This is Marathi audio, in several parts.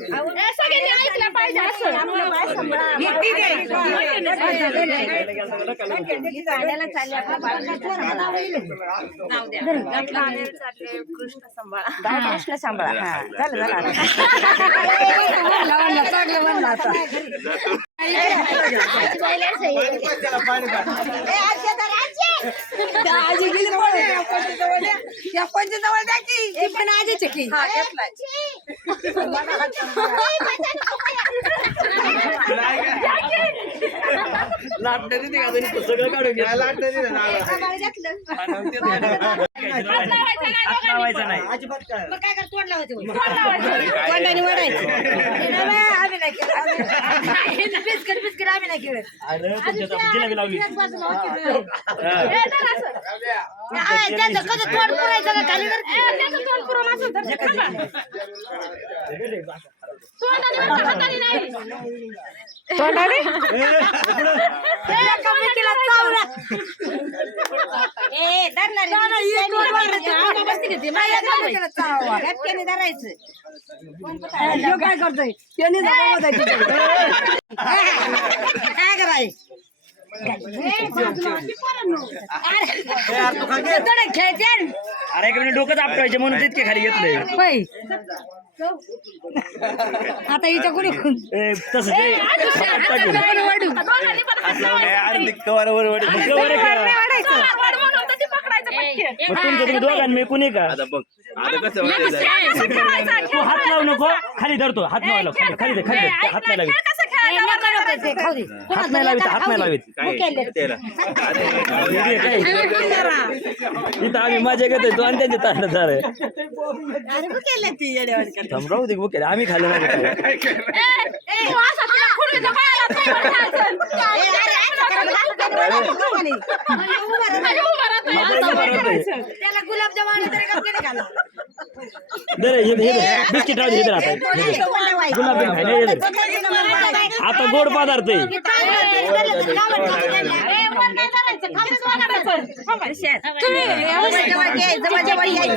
सगळ्यांनी ऐकलं पाहिजे असं कृष्ण सांभाळा हा झालं चांगलं म्हणलं आता आजी गेली या पंचजवळ द्या की पण आजीचे की सगळं काढून लावायचं नाही अजिबात काय तोंड लावायचं तोंडाने वाढायचं आम्ही नाही केलं बिस्किट आम्ही नाही केलं जिलेबी लावली त्याचं कसं तोंड पुरायचं का खाली त्याचं तोंड पुरवून असं तोंडाने नाही धरायचं काय करतोय त्याने काय कराय खेळते अरे एक मिनिट डोकं आपटायचे म्हणून तितके खाली घेतले आता हिच्या कोणी तसं तुम्ही दोघांनी कुणी का तू हात लावू नको खाली धरतो हात नाही लाव खाली खाली हात नाही लावित हात नाही लावित हात नाही लावित इथं आम्ही मजा घेतोय तू आणि त्यांचे ताट झालं राहू दे बुके आम्ही खाल्लं नाही त्याला गुलाबजामुन बिस्किट राहू दे गुलाबजाम आता गोड पदार्थ आहे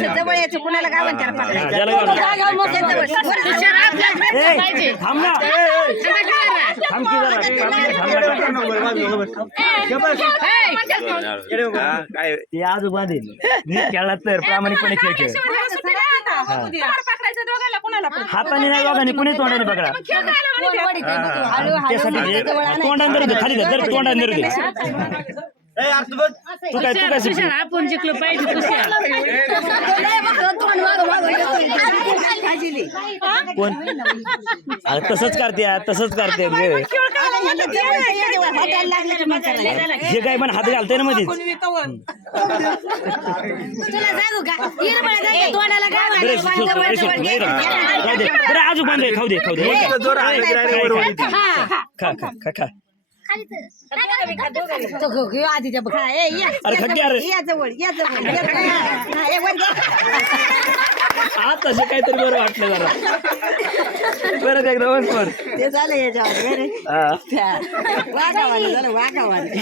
जवळ यायचं कुणाला काय म्हणतात आजोबा देईल खेळला तर प्रामाणिकपणे खेळ खेळ हाताने नाही दोघांनी कुणी तोंडाने पकडा त्यासाठी तोंडाने खाली धर तोंडाने धरू दे तू काय आपण जिंकलो पाहिजे कोण तसंच करते हे काय पण हात घालते ना मध्ये आजू बांधे खाऊ दे खा आधीच्या आज तसे काहीतरी बरं वाटलं जरा परत एकदा पण ते झालं याच्यावर वाघावाने झालं वाघावाने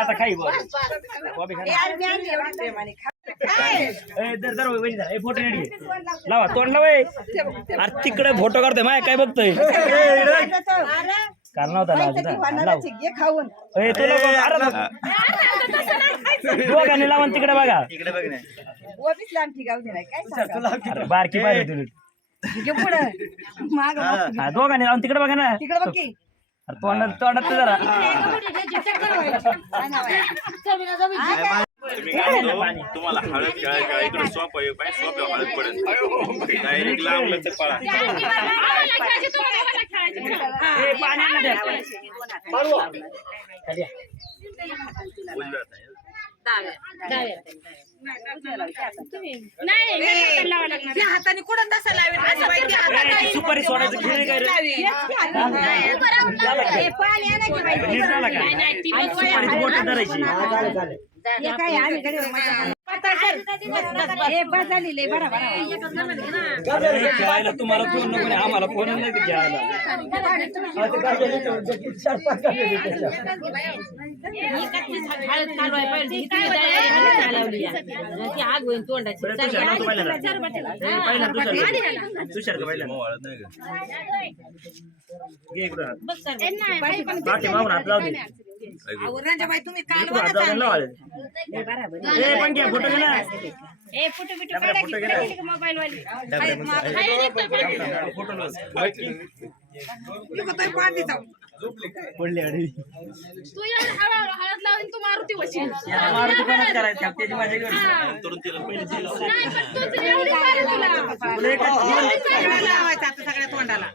आता खाई फोटो लावा तोंड लावाय अरे तिकडे फोटो काढतोय माय काय बघतोय काल नव्हता दोघांनी लावून तिकडे बघा बारकी पाहिजे तुम्ही दोघांनी लावून तिकडे बघा ना तिकडे बघ की तोंडात जरा तुम्हाला हळद खेळायचं इकडे सोप आहे हळद पडेल डायरेक्ट लावलं तर पळा हाताने कुठं तसं लावेल सुपारी सोडायचं खेळ काय आला का? हे पाणी आणा की बाई. नीट झाला का? सुपारीची बोटं धरायची. हे काय आम्ही घरी हे बस झाली लय बरा बरा. अरे खेळायला तुम्हाला फोन नको नाही, आम्हाला फोन नाही की खेळायला. बरं, तुषार नव्हतं पहिल्यांदा. पहिला तुषार का पहिल्यांदा? घे इकडं हात. पाठी मागून हात लावते. रंजाबाई तुम्ही काल इकडं हात लावून लावा. ए, पण घ्या, फोटो घे ना. फोटो बिटो डबऱ्या फोटो घे ना. मोबाईल वाली फोटो लावा. पडली अडी. तू या हळद लावून तू मारुती वशील. मारुती कोणाच करायचं? त्याची माझ्या घरी. तरुण तिला पहिले दिलं. नाही पण तूच एवढी मारू तुला. तुला एक लावायचं आता सगळ्या तोंडाला.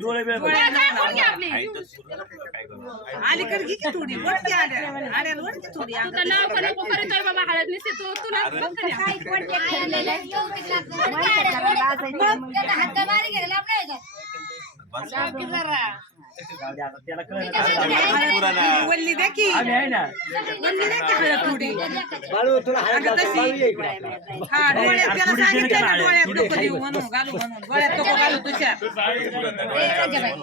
डोळे वेळ बघ. काय कोण घे आपली? काय करू? अलीकडे घे की थोडी वरती आल्या वरती थोडी तुझं नाव पण नको करतोय बाबा हळद नसते तू तुला जाऊ दे आता, त्याला कळलं. वल्ली द्या की आम्ही आहे ना. वल्ली द्या की हळद थोडी बाळू तुला हळद लावतो, बाळू ये इकडे. हा डोळ्यात त्याला सांगितलं ना डोळ्यात नको देऊ म्हणून घालू म्हणून डोळ्यात नको घालू तुझ्या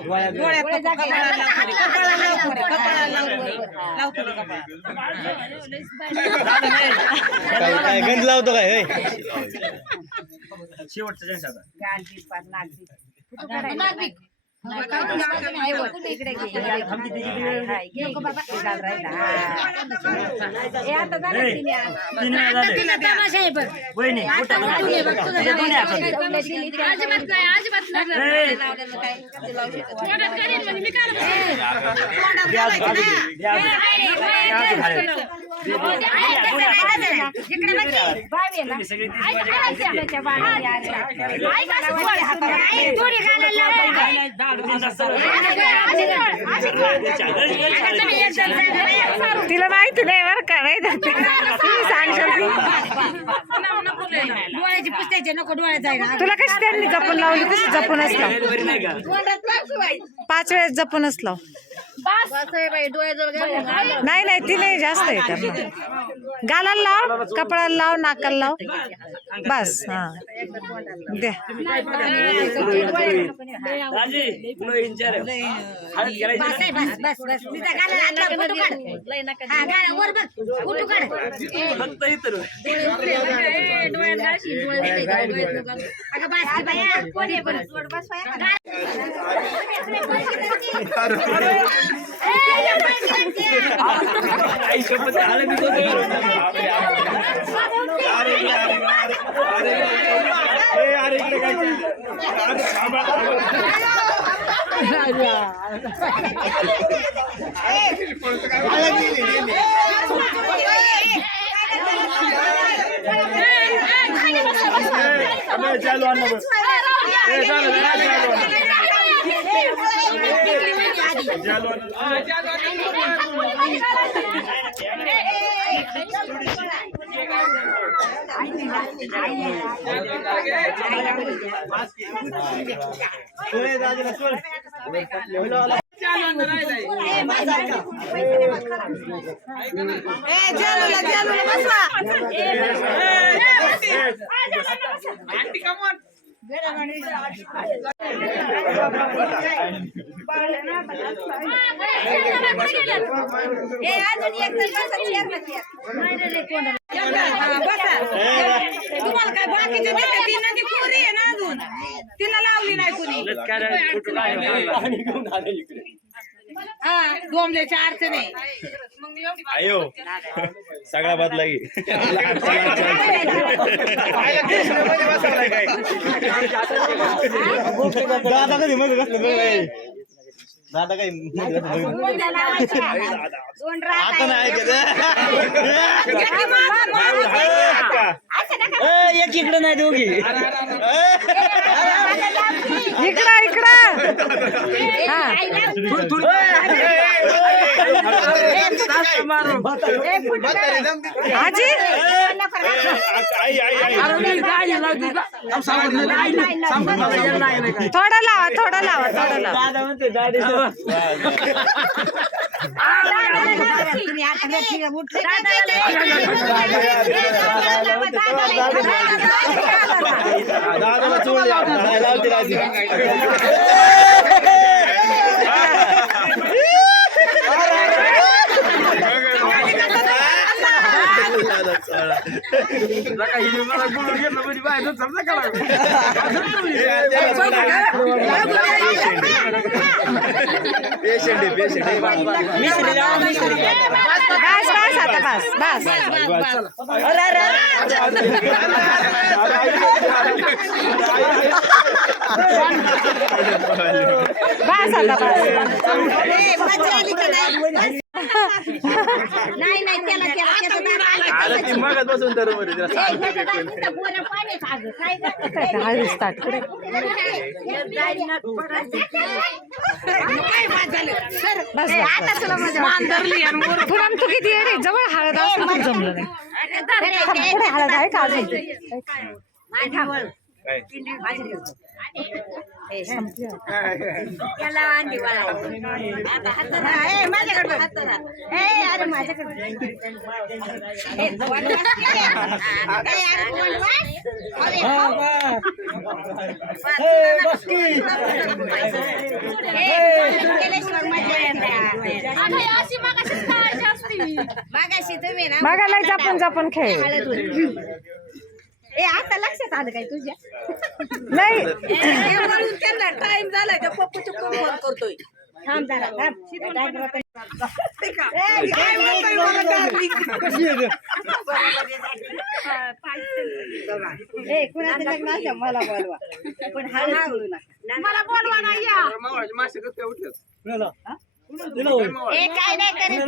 डोळ्यात नको कपाळाला लाव थोडी, कपाळाला लाव थोडी, कपाळाला लाव थोडी कपाळाला. झालं नाही. काय गंज लावतो काय हे? शेवटचं जण आता. ए, तीन वेळा झाले. वहिनी, उठा बघा. तुझ्या दोन्ही हातात. अजिबात नाही अजिबात नाही ए, पोटात करीन म्हणजे मी काय द्या अजून, द्या अजून. द्या अजून हळद. तुम्ही सगळे तीच माझ्या तिला माहिती नाही बरं का नाही डोळ्याची पुसत्याचे नको डोळ्यात जायला तुला कशी त्यांनी जपून लावली कशी जपूनच लाव बरी नाही का? 5 वेळेस जपूनच लाव नाही नाही ती नाही जास्त आहे करणार गालाला लाव कपड्याला लाव नाकाला लाव बस हा द्या राजी, तुला इंचार आहे. हळद करायची ना? फक्त इथं. आई शपथ, हळद इथं होतं. अरे इकडे काय चालू अन्न बस. तुम्हाला काय बाकीच्या नदी पोरी आहे ना अजून तिला लावली नाही कुणी हा डोंबल्याच्या अडचणी आयो सगळा बदला की दादा कधी मध्ये बसलं दादा काही आता नाही एक इकडं नाही दोघी इकडं इकडं आजी थोडं लावा थोडं लावा थोडं लावा दादाला चोळली लावते राजी बस बस आता बस बस बस आता नाही नाही त्याला मगच बसून तर तुला तू किती येणे जवळ हळद असं खूप जमलं नाही पुढे हळद आहे का अजून मागायला जपून जपून खेळ आता लक्षात आलं काय तुझ्या नाही त्यांना टाइम झालाय का पप्पूची फोन करतोय थांब जरा कुणाचं लग्न असं मला बोलवा पण मला बोलवा नाही काय नाही करीत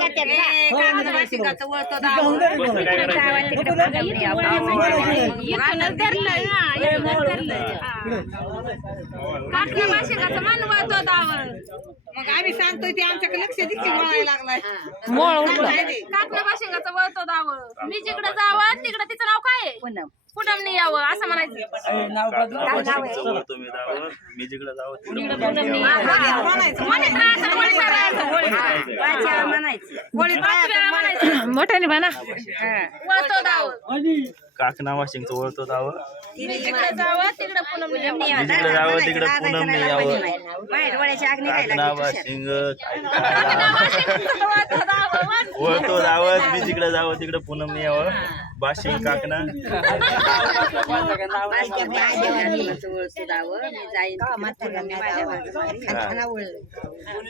मग आम्ही सांगतोय ते आमच्याकडे लक्ष दिसते वळायला लागलाय मोळ उठला काकल्या भाषेकाचं वळतो दावं मी जिकडे जावं तिकडे तिचं नाव काय आहे पुनमने यावं असं म्हणायचं मी जिकडे जावं मोठ्याने म्हणा वळतो दावं काकना वाशिंगचं वळतो दावं जिकडे जावं तिकडे पुनमने मी जिकडे जावं तिकडे पूनम नाही यावं काकना वाशिंग वळतो दावत मी जिकडे जावं तिकडे पूनम नाही यावं वाशिंग काकना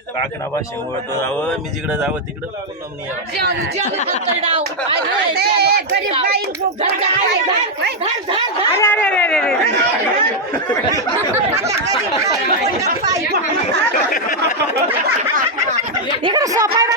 काकना वाशिंग वळतो जावं मी जिकडे जावं तिकडे पूनम नाही यावं अरे अरे अरे अरे इकडे सोपा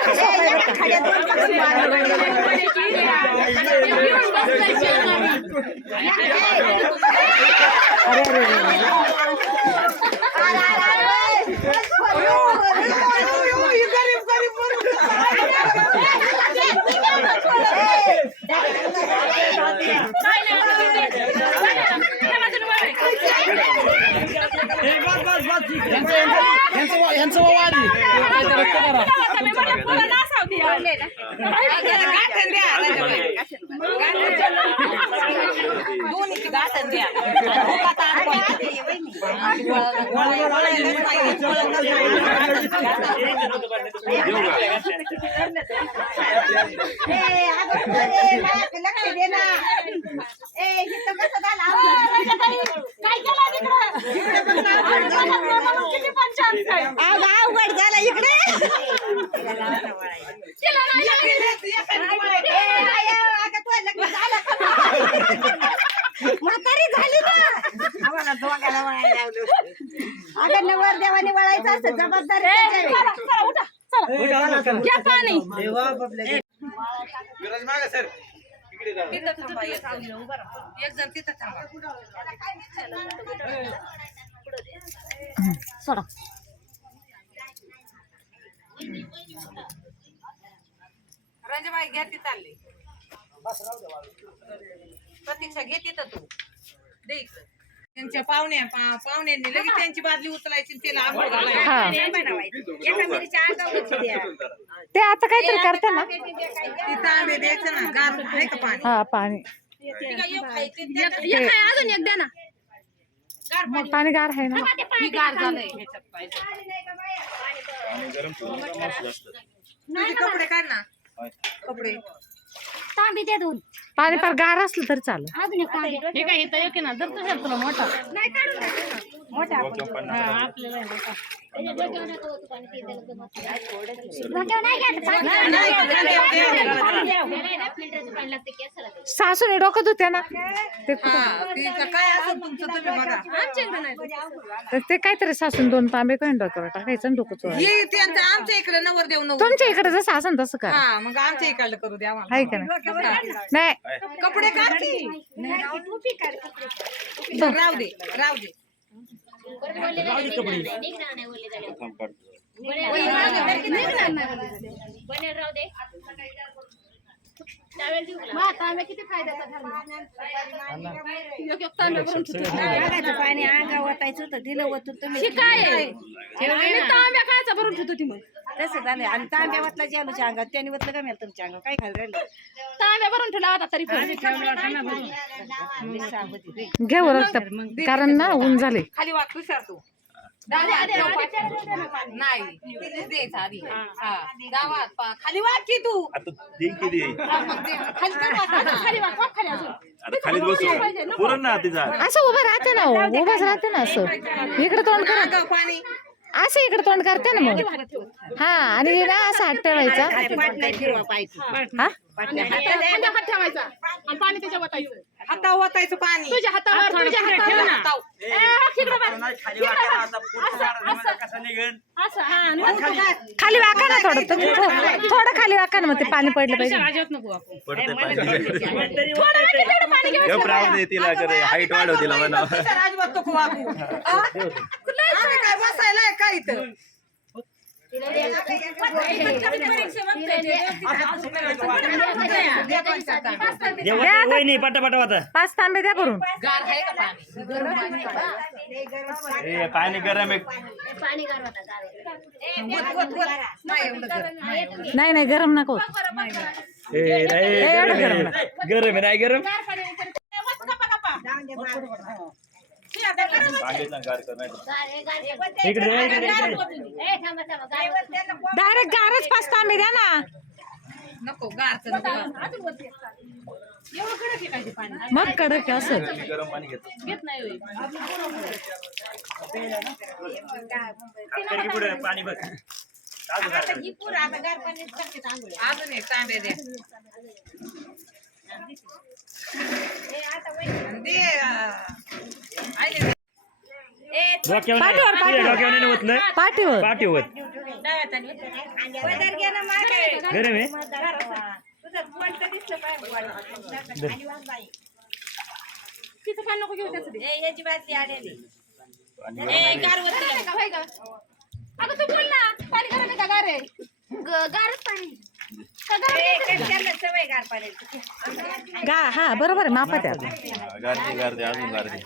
अवघड झाला इकडे म्हातारी झाली ना आम्हाला दोघाला वळायला लावलं अगं नवर देवाने वळायचं असतं जबाबदारी सोडा काय घेते चालले प्रतीक्षा घेते तर तू दे इकडं. त्यांच्या पाहुण्यांनी लगेच त्यांची बादली उचलायची त्याला आंघोळ घालायची. हा. एका मिरीच्या अंगावरच द्या. ते आता काहीतरी करते ना ती तांबे द्यायचं ना गार आहे का पाणी हा पाणी अजून एक द्या ना पाणी गार आहे ना ही गार झालंय तुझे कपडे काढ ना कपडे तांबी द्या दोन पाणी फार गार असलं तरी चालेल अजून एक तांबी हे काय इथं एक ना जर तुझ्या तुला मोठा सासूने डोकं धुते ना ते काय असं तुमचं तुम्ही बघा. तर ते काहीतरी सासून 2 तांबे करून डोक्यावर टाकायचं आणि डोकं चोळायचं. हे त्यांचं आमच्या इकडे नवर देऊ नवर. तुमच्या इकडे जसं असं तसं करा हा मग आमच्या इकडलं करू द्या आम्हाला. आहे का नाही नाही कपडे काढ की. राहू दे राहू दे. किती फायद्याचा पाणी अंगा ओतायचं होतं दिलं होतं तुम्ही. तांब्या खायचा भरून ठेवतो ती मग तसं झालं आणि तांब्या वतला जेलूच्या अंगात त्याने वतलं का मेल तुमच्या अंगात काय खायला राहिलं. तांब्या भरून ठेवला होता तरी पण घे वरच कारण ना ऊन झाले खाली वाक विचारतो. नाही द्यायचं आधी गावात खाली वाट की तू आता देईन किती खाली कर वाट. खाली वाक खाली अजून आता खालीच बसू पुरण ना तिचा असं उभं राहते ना उभंच राहते ना असं इकडे तोंड कर पाणी असं इकडे तोंड करते ना मग हा आणि ना असं हात ठेवायचा पाठ नाही फिरवा पाहिजे. हा हात ठेवायचा आणि पाणी त्याच्या वतायचं हातावर ओतायचं पाणी. तुझ्या हातावर तुझ्या हातावर असं हा खाली वाका ना थोडं तुम्ही थोडं खाली वाका ना मग ते पाणी पडलं पाहिजे पडते पाणी तिला करे हाईट वाढव तिला म्हणा राजवत नको वागू. आम्ही काय बसायला काय इथं. वहिनी पटापटा होता 5 तांबे द्या भरून पाणी गरम आहे नाही नाही गरम नको गरम आहे नाही गरम डायरेक्ट गारच 5 तांबे द्या ना नको गारचं मग कडक असं गरम पाणी घेतो घेत नाही पुढे पाणी बघ अजून एक तांबे द्या. डोक्यावर होतलं पाठीवर पाठीवर गरम आहे तिचं पाणी नको घेऊ त्याचं दे. याची बाटली आलेली. अगं तू बोल ना पाणी गरम आहे का गार आहे गारच पाणी सवय गार पाण्याची. गा हा बरोबर आहे मापात आहे गारते गारते अजून गारते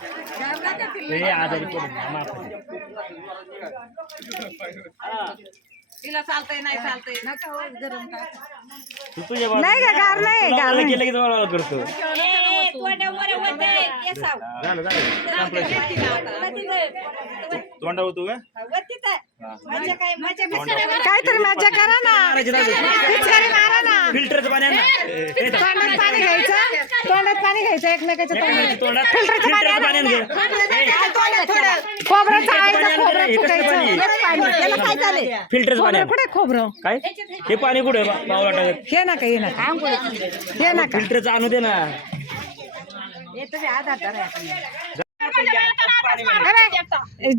तिला चालतंय नाही चालतंय नका गरम नाही का गार नाही गार नाही. केलं की तुम्हाला करतो तोंडा होतो का काहीतरी मजा करा ना पिचकारी मारा ना फिल्टरचं पाणी आहे ना तोंडात पाणी घ्यायचं एकमेकाच्या तोंडात तोंडात फिल्टरचं पाणी फिल्टरचं पाणी आहे ना. खोबरं चाळायचं खोबरं फुटायचं फिल्टरचं पाणी आहे. कुठे खोबरं काय हे पाणी कुठे पावला टाकत हे ना का ये ना हे ना का फिल्टरचं आणू दे ना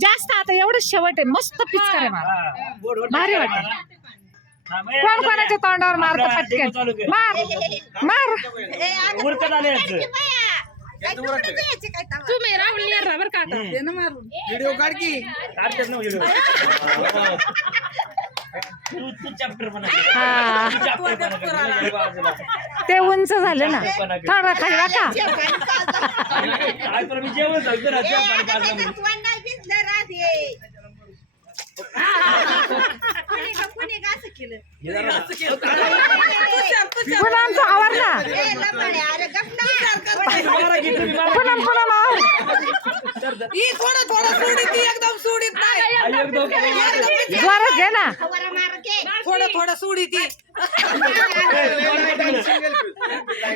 जास्त आता एवढं शेवट आहे मस्त पिचकारी मारा भारी वाटत कोण कोणाच्या तोंडावर मारत पटकन मार मार उरकत आले तुम्ही राहुल बरं का आता. व्हिडिओ काढ की. व्हिडिओ तू चॅप्टर म्हणा हा बाजूला ते उंच झालं ना थोडं खाली वाका काय पण मी जेवण सांगतो ना चहा पाणी पाजलं म्हणून. तोंड नाही भिजलं राहते. कुणी का असं केलं? हे जरा- पुन्हा आमचं आवरला ए, लबाडे, अरे गप ना. मारा की तुम्ही मारा. पुन्हा पुन्हा आवर आई एकदम जोरात घे ना खबरा मार के.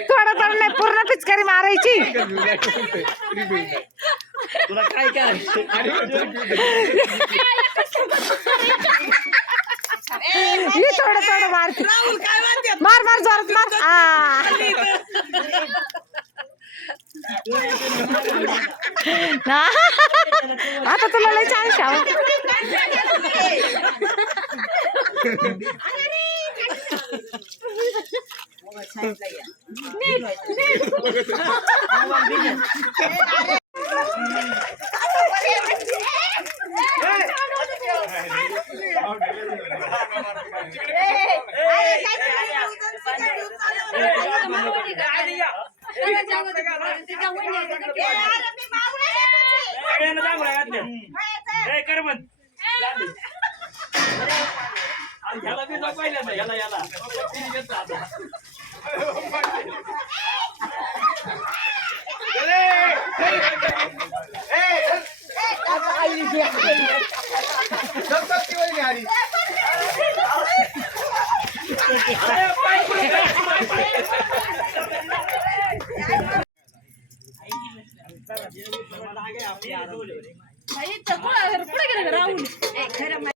थोडं थोडं नाही पूर्ण पिचकारी मारायची तुला काय करायचं ही थोडं थोडं मारते मार मार जोरात मार आ. हा. आता तुला लय छान शाव सगळ्यांना दांगड्या घातल्या. ए, कर बंद. ह्याला बी जाऊ पहिल्यांदा, ह्याला तिने घेतलं आता.